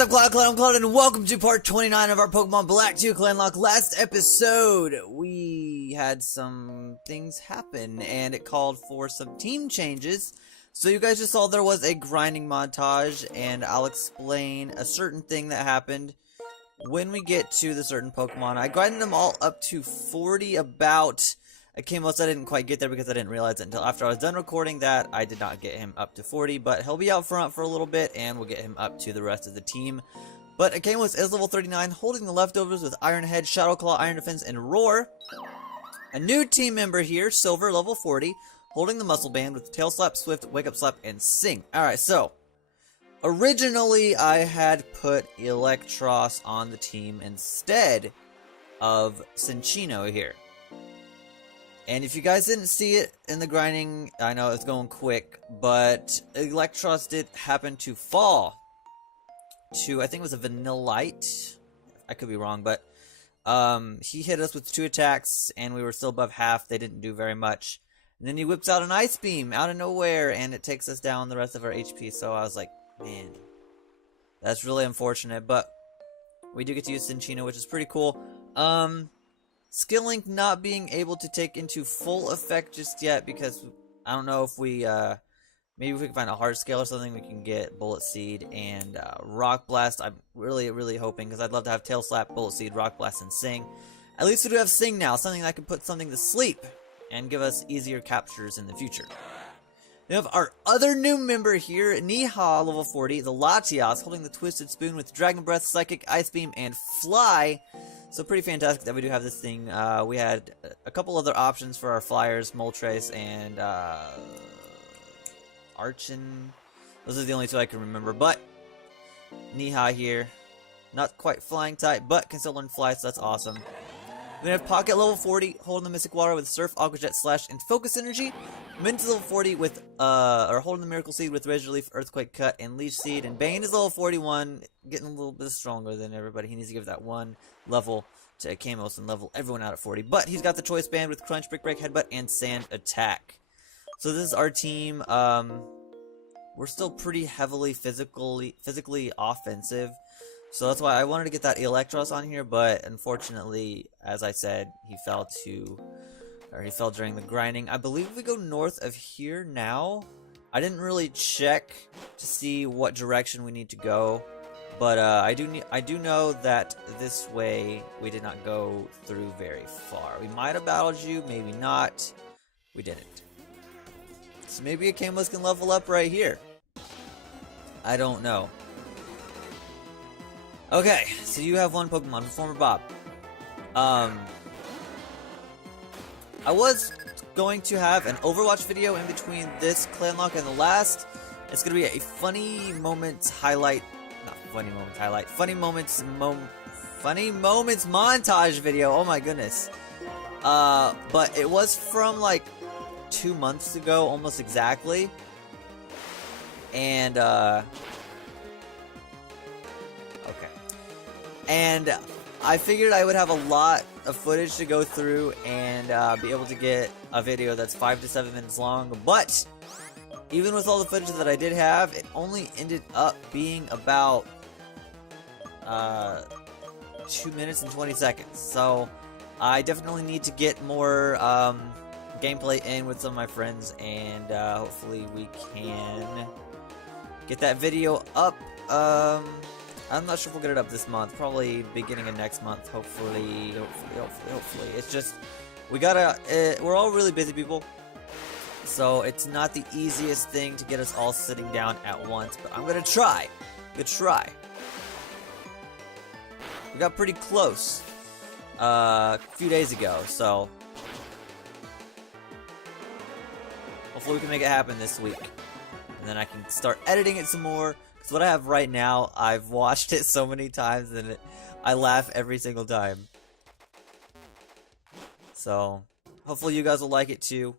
What's up, Cloud? I'm Cloud, and welcome to part 29 of our Pokemon Black 2 Clanlocke. Last episode, we had some things happen, and it called for some team changes. So you guys just saw there was a grinding montage, and I'll explain a certain thing that happened when we get to the certain Pokemon. I grinded them all up to 40 about. I didn't quite get there because I didn't realize it until after I was done recording that I did not get him up to 40, but he'll be out front for a little bit, and we'll get him up to the rest of the team. But Akamos is level 39, holding the leftovers with Iron Head, Shadow Claw, Iron Defense, and Roar. A new team member here, Silver, level 40, holding the Muscle Band with Tail Slap, Swift, Wake Up Slap, and Sing. Alright, so originally I had put Eelektross on the team instead of Cinccino here. And if you guys didn't see it in the grinding, I know it's going quick, but Eelektross did happen to fall to, I think it was a Vanillite. I could be wrong, but he hit us with 2 attacks, and we were still above half. They didn't do very much. And then he whips out an Ice Beam out of nowhere, and it takes us down the rest of our HP. So I was like, man, that's really unfortunate. But we do get to use Cinccino, which is pretty cool. Skill Link not being able to take into full effect just yet because I don't know if we, maybe if we can find a Heart Scale or something, we can get Bullet Seed and Rock Blast. I'm really hoping, because I'd love to have Tail Slap, Bullet Seed, Rock Blast, and Sing. At least we do have Sing now, something that can put something to sleep and give us easier captures in the future. We have our other new member here, Niha, level 40, the Latias, holding the Twisted Spoon with Dragon Breath, Psychic, Ice Beam, and Fly. So pretty fantastic that we do have this thing. We had a couple other options for our flyers, Moltres and Archon. Those are the only 2 I can remember. But Niha here, not quite flying type, but can still learn fly, so that's awesome. We have Pocket level 40, holding the Mystic Water with Surf, Aqua Jet, Slash, and Focus Energy. Mint is level 40 with, holding the Miracle Seed with Razor Leaf, Earthquake Cut, and Leaf Seed. And Bane is level 41, getting a little bit stronger than everybody. He needs to give that 1 level to Akamos and level everyone out at 40. But he's got the Choice Band with Crunch, Brick Break, Headbutt, and Sand Attack. So this is our team. We're still pretty heavily physically offensive. So that's why I wanted to get that Eelektross on here, but unfortunately, as I said, he fell during the grinding. I believe we go north of here now. I didn't really check to see what direction we need to go, but I do know that this way we did not go through very far. We might have battled you, maybe not. We didn't. So maybe Akamos can level up right here. I don't know. Okay, so you have 1 Pokemon, Former Bob. I was going to have an Overwatch video in between this Clanlocke and the last. It's going to be a funny moments highlight, not funny moments highlight, funny moments montage video. Oh my goodness. But it was from like 2 months ago, almost exactly. And, And I figured I would have a lot of footage to go through and be able to get a video that's 5 to 7 minutes long. But even with all the footage that I did have, it only ended up being about 2 minutes and 20 seconds. So I definitely need to get more gameplay in with some of my friends, and hopefully we can get that video up. I'm not sure if we'll get it up this month. Probably beginning of next month. Hopefully. It's just, we're all really busy people. So it's not the easiest thing to get us all sitting down at once. But I'm gonna try. We got pretty close a few days ago. So hopefully we can make it happen this week. And then I can start editing it some more. Because what I have right now, I've watched it so many times and I laugh every single time. So hopefully you guys will like it too.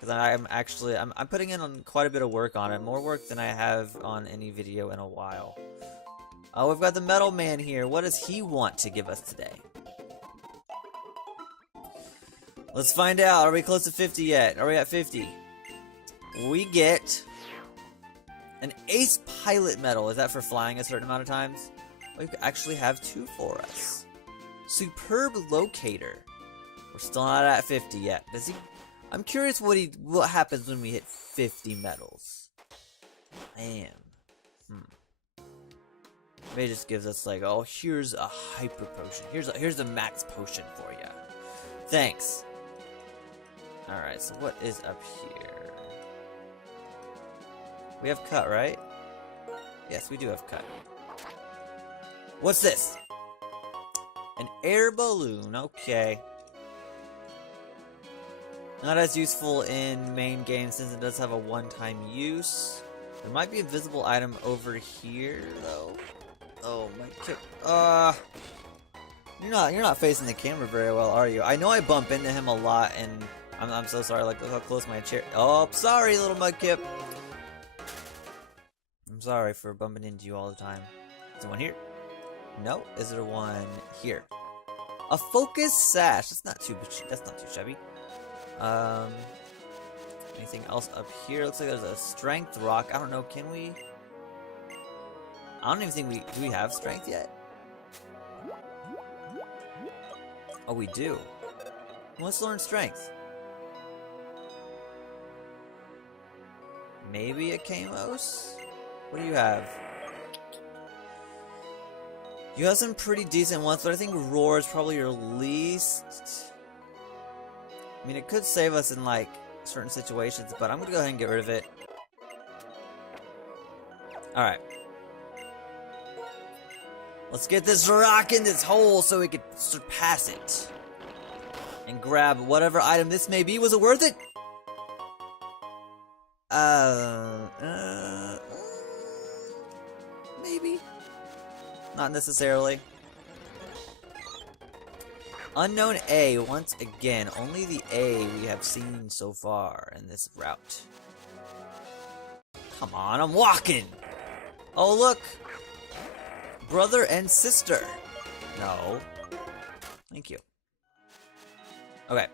Because I'm putting in on quite a bit of work on it. More work than I have on any video in a while. Oh, we've got the Metal Man here. What does he want to give us today? Let's find out. Are we close to 50 yet? Are we at 50? We get An ace pilot medal. Is that for flying a certain amount of times? Oh, you could actually have 2 for us. Superb locator. We're still not at 50 yet. Does he? I'm curious what happens when we hit 50 medals. I am. Maybe it just gives us like, oh, here's a hyper potion. Here's a max potion for you. Thanks. All right. So what is up here? We have cut, right? Yes, we do have cut. What's this? An air balloon. Okay. Not as useful in main game since it does have a one-time use. There might be a visible item over here, though. Oh my god. You're not facing the camera very well, are you? I know I bump into him a lot, and I'm so sorry. Like, look how close my chair. Oh, sorry, little mudkip. I'm sorry for bumping into you all the time. Is there one here? No. Is there one here? A focus sash. That's not too shabby. Anything else up here? Looks like there's a strength rock. I don't know. Can we? I don't even think do we have strength yet? Oh, we do. Let's learn strength. Maybe a Kamos? What do you have? You have some pretty decent ones, but I think Roar is probably your least. I mean, it could save us in, like, certain situations, but I'm gonna go ahead and get rid of it. Alright. Let's get this rock in this hole so we can surpass it. And grab whatever item this may be. Was it worth it? Maybe. Not necessarily. Unknown A, once again. Only the A we have seen so far in this route. Come on, I'm walking! Oh, look! Brother and sister. No. Thank you. Okay.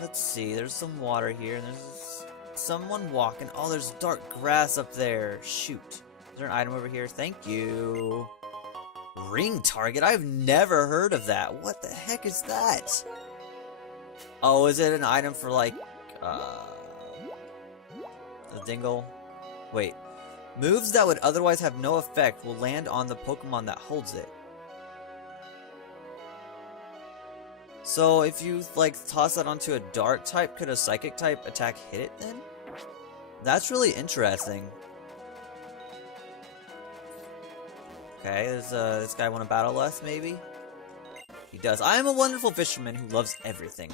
Let's see, there's some water here, and there's someone walking. Oh, there's dark grass up there. Shoot. Is there an item over here? Thank you. Ring target? I've never heard of that. What the heck is that? Oh, is it an item for, like, the dingle? Wait. Moves that would otherwise have no effect will land on the Pokemon that holds it. So if you, like, toss that onto a dark type, could a psychic type attack hit it then? That's really interesting. Okay, there's this guy want to battle us, maybe? He does. I am a wonderful fisherman who loves everything.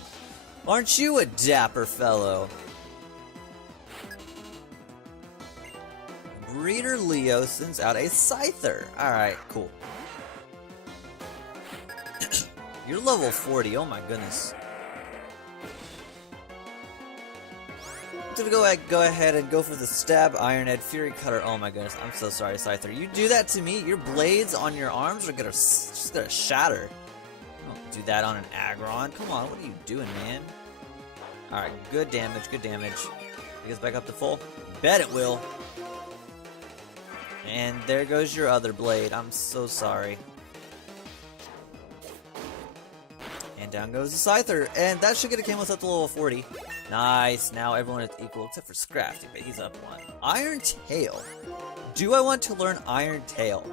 Aren't you a dapper fellow? Breeder Leo sends out a Scyther. Alright, cool. You're level 40, oh my goodness. I'm gonna go ahead and go for the Stab, Ironhead, Fury Cutter. Oh my goodness, I'm so sorry, Scyther. You do that to me, your blades on your arms are just gonna shatter. Don't do that on an Aggron. Come on, what are you doing, man? Alright, good damage, good damage. It gets back up to full. Bet it will. And there goes your other blade. I'm so sorry. And down goes the Scyther. And that should get a Kamos up to level 40. Nice. Now everyone is equal except for Scrafty, but he's up one. Iron Tail. Do I want to learn Iron Tail?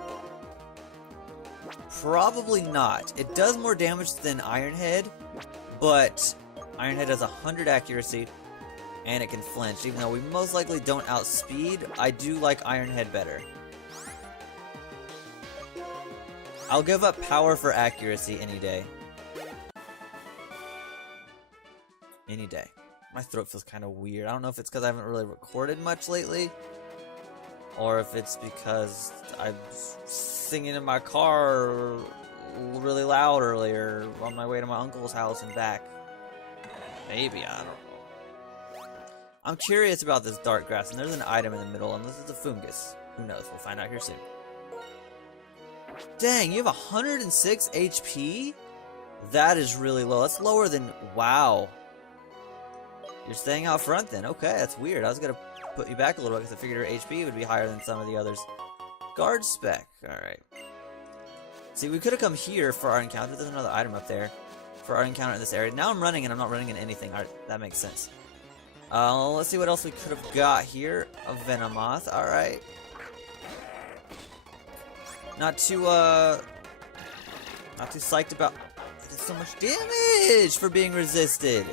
Probably not. It does more damage than Iron Head, but Iron Head has 100 accuracy, and it can flinch. Even though we most likely don't outspeed, I do like Iron Head better. I'll give up power for accuracy any day. Any day. My throat feels kind of weird. I don't know if it's because I haven't really recorded much lately, or if it's because I'm singing in my car really loud earlier on my way to my uncle's house and back. Maybe, I don't know. I'm curious about this dark grass, and there's an item in the middle, and this is a fungus. Who knows? We'll find out here soon. Dang, you have 106 HP? That is really low. That's lower than... Wow. You're staying out front then. Okay, that's weird. I was gonna put you back a little bit because I figured her HP would be higher than some of the others. Guard spec. Alright. See, we could have come here for our encounter. There's another item up there for our encounter in this area. Now I'm running and I'm not running in anything. Alright, that makes sense. Let's see what else we could have got here. A Venomoth. Alright. Not too psyched about... It does so much damage for being resisted.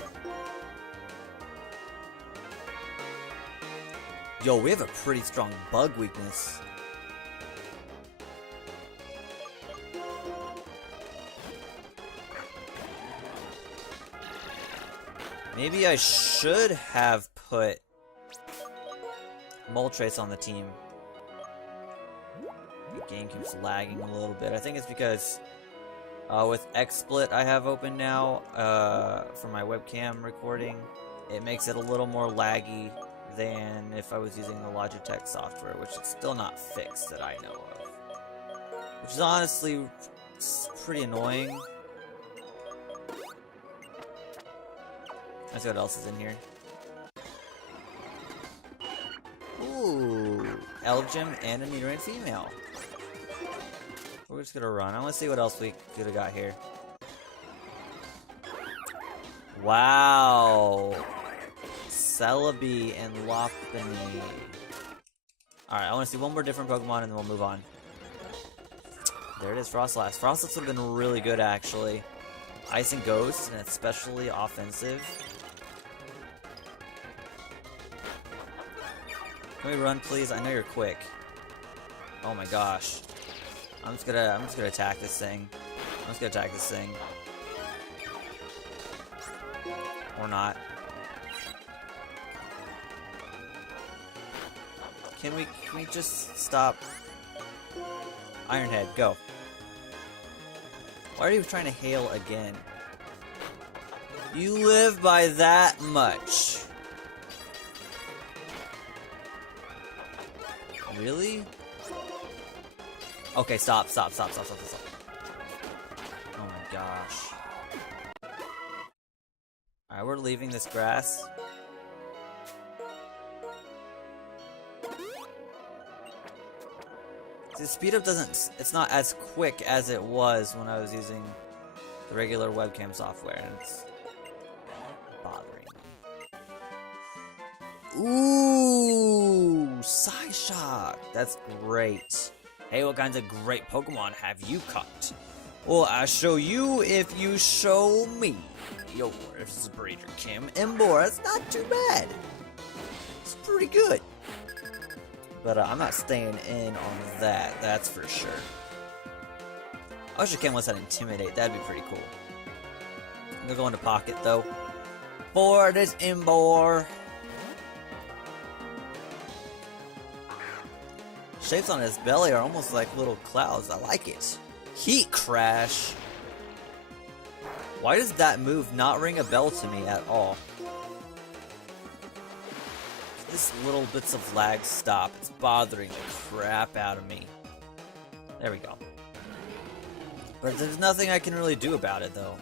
Yo, we have a pretty strong bug weakness. Maybe I should have put Moltres on the team. The game keeps lagging a little bit. I think it's because with XSplit I have open now for my webcam recording, it makes it a little more laggy than if I was using the Logitech software, which is still not fixed that I know of. Which is honestly pretty annoying. Let's see what else is in here. Ooh, Elgem and a Nidoran female. We're just gonna run. I want to see what else we could have got here. Wow. Celebi and Lopunny. Alright, I want to see one more different Pokemon and then we'll move on. There it is, Frostlass. Frostlass would have been really good, actually. Ice and Ghost, and especially offensive. Can we run, please? I know you're quick. Oh my gosh. I'm just gonna attack this thing. Or not. Can we just stop? Ironhead, go. Why are you trying to hail again? You live by that much. Really? Okay, stop. Oh my gosh. Alright, we're leaving this grass. The speed up it's not as quick as it was when I was using the regular webcam software, and it's bothering me. Ooh, Psyshock. That's great. Hey, what kinds of great Pokemon have you caught? Well, I'll show you if you show me. Yo, this is Breeder Kim. Embor, that's not too bad. It's pretty good. But I'm not staying in on that, that's for sure. I wish I came once that Intimidate, that'd be pretty cool. I'm gonna go into Pocket though. For this Embor. Shapes on his belly are almost like little clouds, I like it. Heat Crash. Why does that move not ring a bell to me at all? This little bits of lag stop. It's bothering the crap out of me. There we go. But there's nothing I can really do about it, though.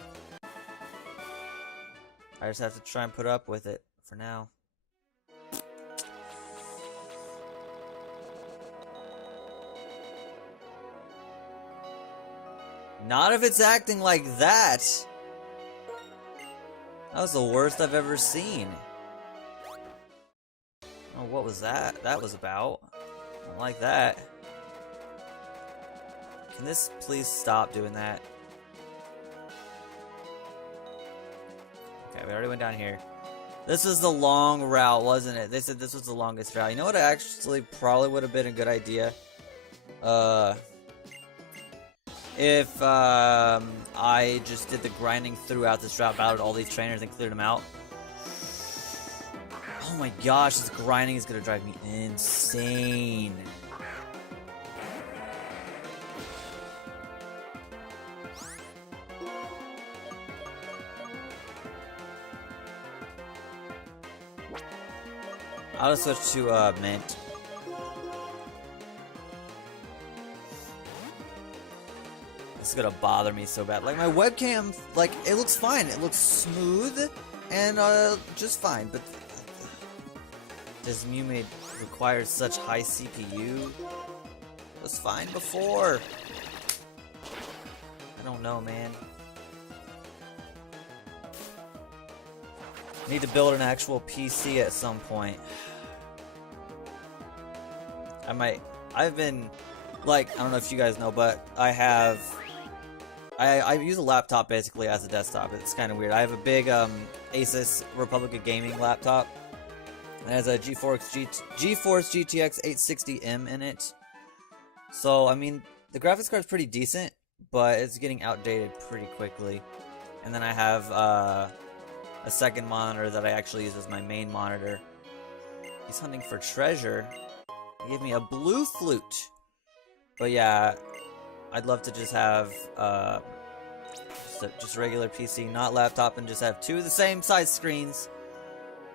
I just have to try and put up with it for now. Not if it's acting like that. That was the worst I've ever seen. Oh, what was that? That was about. I don't like that. Can this please stop doing that? Okay, we already went down here. This was the long route, wasn't it? They said this was the longest route. You know what actually probably would have been a good idea? If I just did the grinding throughout this route, battled all these trainers and cleared them out. Oh my gosh, this grinding is gonna drive me insane. I'll just switch to Mint. This is gonna bother me so bad. Like my webcam, like it looks fine. It looks smooth and just fine, but This Mew Maid requires such high CPU. It was fine before. I don't know, man. Need to build an actual PC at some point. I've been, like, I don't know if you guys know, but I use a laptop basically as a desktop. It's kind of weird. I have a big Asus Republica Gaming laptop. It has a GeForce GTX 860M in it. So, I mean, the graphics card's pretty decent, but it's getting outdated pretty quickly. And then I have a second monitor that I actually use as my main monitor. He's hunting for treasure. He gave me a blue flute. But yeah, I'd love to just have just a regular PC, not laptop, and just have two of the same size screens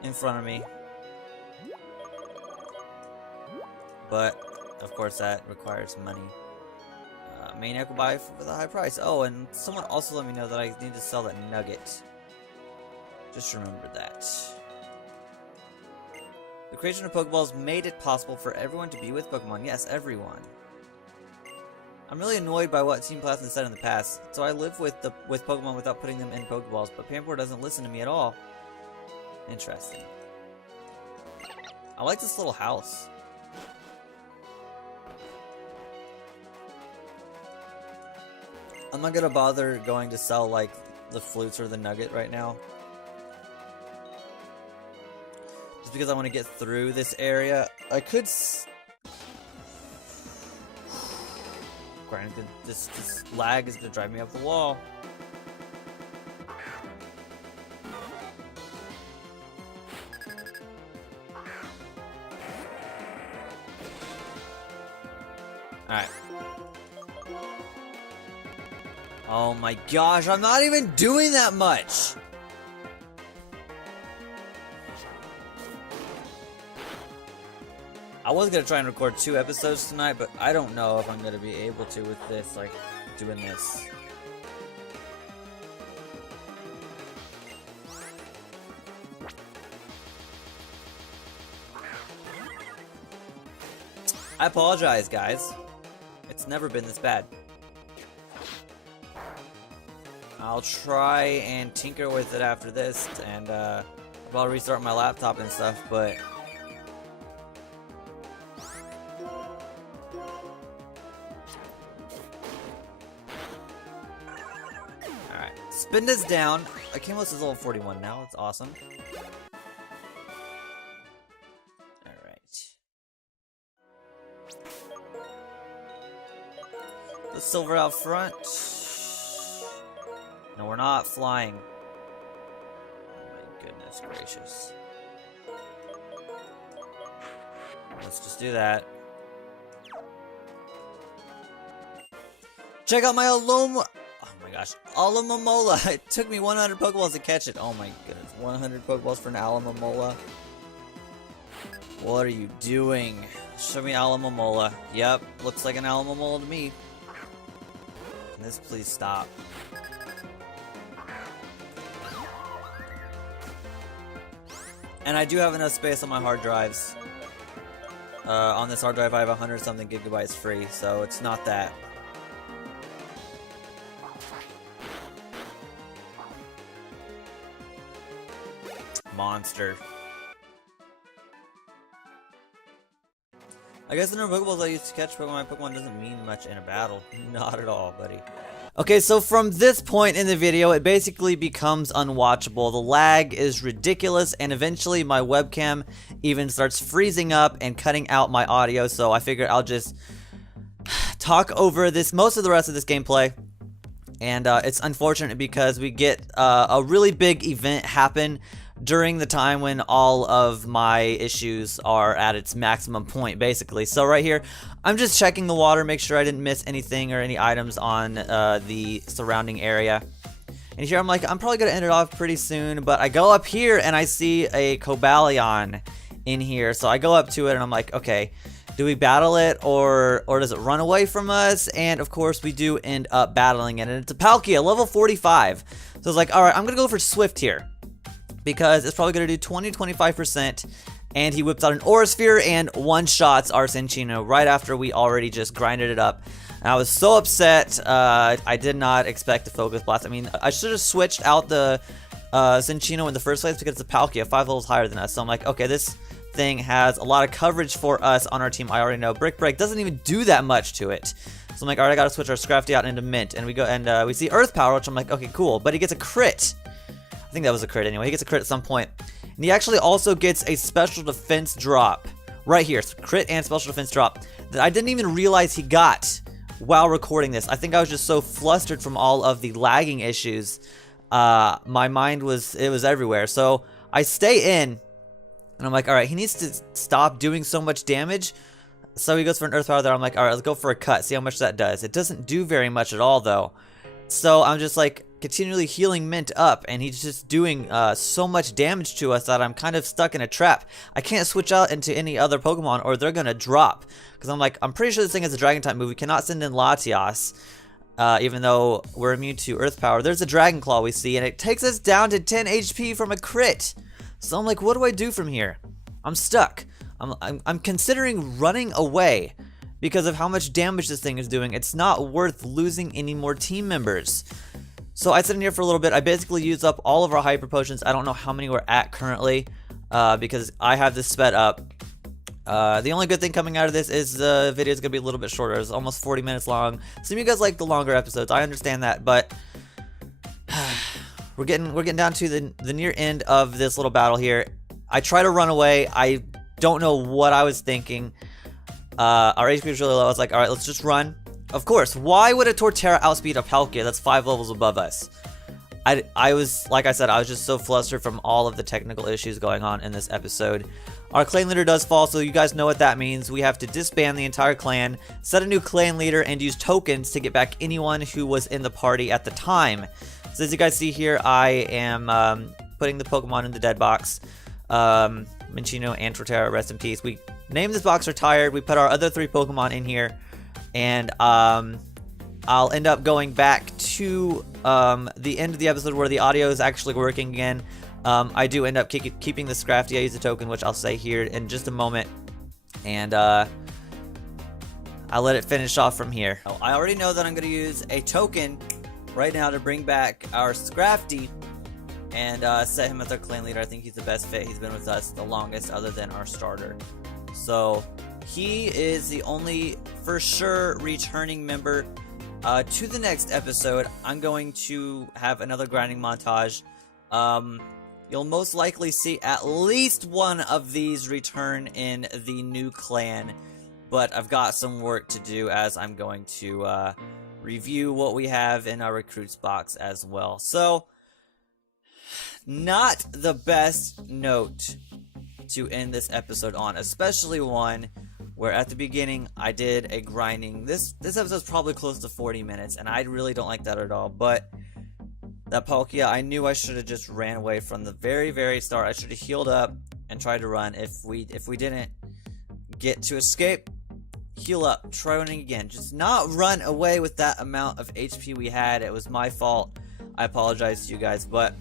in front of me. But of course that requires money. Maniac will buy for the high price. Oh, and someone also let me know that I need to sell that nugget. Just remember that. The creation of Pokeballs made it possible for everyone to be with Pokemon. Yes, everyone. I'm really annoyed by what Team Plasma said in the past, so I live with Pokemon without putting them in Pokeballs, but Pampor doesn't listen to me at all. Interesting. I like this little house. I'm not gonna bother going to sell, like, the flutes or the nugget right now. Just because I want to get through this area. I could... Granted, this lag is gonna drive me up the wall. Alright. Oh my gosh, I'm not even doing that much! I was gonna try and record 2 episodes tonight, but I don't know if I'm gonna be able to with this, like, doing this. I apologize, guys. It's never been this bad. I'll try and tinker with it after this, and I'll restart my laptop and stuff, but... Alright, spin this down. I came with this level 41 now, it's awesome. Alright. The silver out front. No, we're not flying. Oh my goodness gracious. Let's just do that. Check out my Aloma... Oh my gosh. Alomomola. It took me 100 Pokeballs to catch it. Oh my goodness. 100 Pokeballs for an Alomomola. What are you doing? Show me Alomomola. Yep. Looks like an Alomomola to me. Can this please stop? And I do have enough space on my hard drives. On this hard drive I have 100 something gigabytes free, so it's not that. Monster. I guess the number of Pokeballs I used to catch Pokemon doesn't mean much in a battle. Not at all, buddy. Okay, so from this point in the video, it basically becomes unwatchable. The lag is ridiculous, and eventually my webcam even starts freezing up and cutting out my audio, so I figured I'll just talk over most of the rest of this gameplay. And it's unfortunate because we get a really big event happen during the time when all of my issues are at its maximum point, basically. So right here, I'm just checking the water, make sure I didn't miss anything or any items on the surrounding area. And here I'm like, I'm probably gonna end it off pretty soon, but I go up here and I see a Cobalion in here. So I go up to it and I'm like, okay, do we battle it or does it run away from us? And of course we do end up battling it, and it's a Palkia, level 45. So I was like, all right, I'm gonna go for Swift here, because it's probably going to do 20-25%, and he whips out an Aura Sphere and one-shots our Cinccino right after we already just grinded it up. And I was so upset. I did not expect the Focus Blast. I mean, I should have switched out the Cinccino in the first place because the Palkia 5 levels higher than us. So I'm like, okay, this thing has a lot of coverage for us on our team. I already know Brick Break doesn't even do that much to it. So I'm like, alright, I gotta switch our Scrafty out into Mint. And we go and we see Earth Power, which I'm like, okay, cool. But he gets a crit. I think that was a crit anyway. He gets a crit at some point. And he actually also gets a special defense drop right here. So crit and special defense drop that I didn't even realize he got while recording this. I think I was just so flustered from all of the lagging issues. My mind was everywhere. So I stay in and I'm like, all right, he needs to stop doing so much damage. So he goes for an Earth Power there. I'm like, all right, let's go for a cut. See how much that does. It doesn't do very much at all though. So I'm just like continually healing Mint up, and he's just doing so much damage to us that I'm kind of stuck in a trap. I can't switch out into any other Pokemon or they're gonna drop. Because I'm like, I'm pretty sure this thing is a Dragon type move. We cannot send in Latias, even though we're immune to Earth Power. There's a Dragon Claw we see, and it takes us down to 10 HP from a crit. So I'm like, what do I do from here? I'm stuck. I'm considering running away because of how much damage this thing is doing. It's not worth losing any more team members. So I sit in here for a little bit. I basically used up all of our Hyper Potions. I don't know how many we're at currently because I have this sped up. The only good thing coming out of this is the video is going to be a little bit shorter. It's almost 40 minutes long. Some of you guys like the longer episodes. I understand that, but we're getting down to the near end of this little battle here. I try to run away. I don't know what I was thinking. Our HP is really low. I was like, all right, let's just run. Of course, why would a Torterra outspeed a Palkia that's 5 levels above us? I was, like I said, I was just so flustered from all of the technical issues going on in this episode. Our clan leader does fall, so you guys know what that means. We have to disband the entire clan, set a new clan leader, and use tokens to get back anyone who was in the party at the time. So as you guys see here, I am putting the Pokemon in the dead box. Minccino and Torterra, rest in peace. We named this box Retired. We put our other 3 Pokemon in here. And I'll end up going back to the end of the episode where the audio is actually working again. I do end up keeping the Scrafty. I use a token, which I'll say here in just a moment. And I'll let it finish off from here. I already know that I'm going to use a token right now to bring back our Scrafty and set him as our clan leader. I think he's the best fit. He's been with us the longest other than our starter. So he is the only for sure returning member. To the next episode, I'm going to have another grinding montage. You'll most likely see at least one of these return in the new clan, but I've got some work to do as I'm going to review what we have in our recruits box as well. So, not the best note to end this episode on, especially one where at the beginning I did a grinding. This episode's probably close to 40 minutes, and I really don't like that at all, but that Palkia, I knew I should have just ran away from the very, very start. I should have healed up and tried to run. If we didn't get to escape, heal up, try running again. Just not run away with that amount of HP we had. It was my fault. I apologize to you guys, but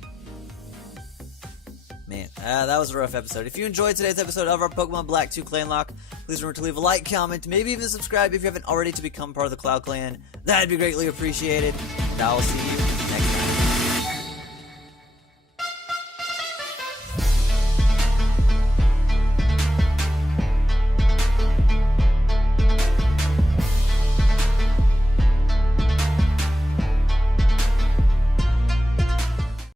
man, that was a rough episode. If you enjoyed today's episode of our Pokemon Black 2 Clanlocke, please remember to leave a like, comment, maybe even subscribe if you haven't already to become part of the Cloud Clan. That'd be greatly appreciated. And I will see you